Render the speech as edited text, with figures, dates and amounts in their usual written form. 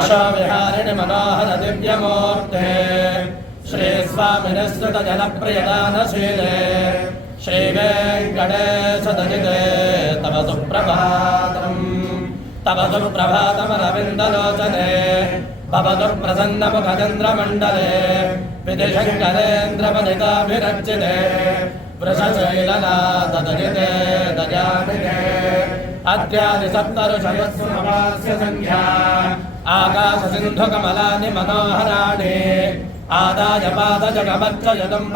यशोविहारिणि मनोहर दिव्यमूर्ते श्रीस्वामिनिस्तुतजनप्रियदानशीले श्रीवेङ्कटेशदजिते तव सुप्रभातमरविन्दलोचने भवतु प्रसन्नमुखचन्द्रमण्डले विधिशङ्करेन्द्रपदिताभिरर्चिते वृषशैलनाथदजिते दयानिधे अद्यादिसप्तऋषयस्वभास्य संख्या आकाशसिन्धुकमलानि मनोहराणि आदाय पादजगमच्चयतम्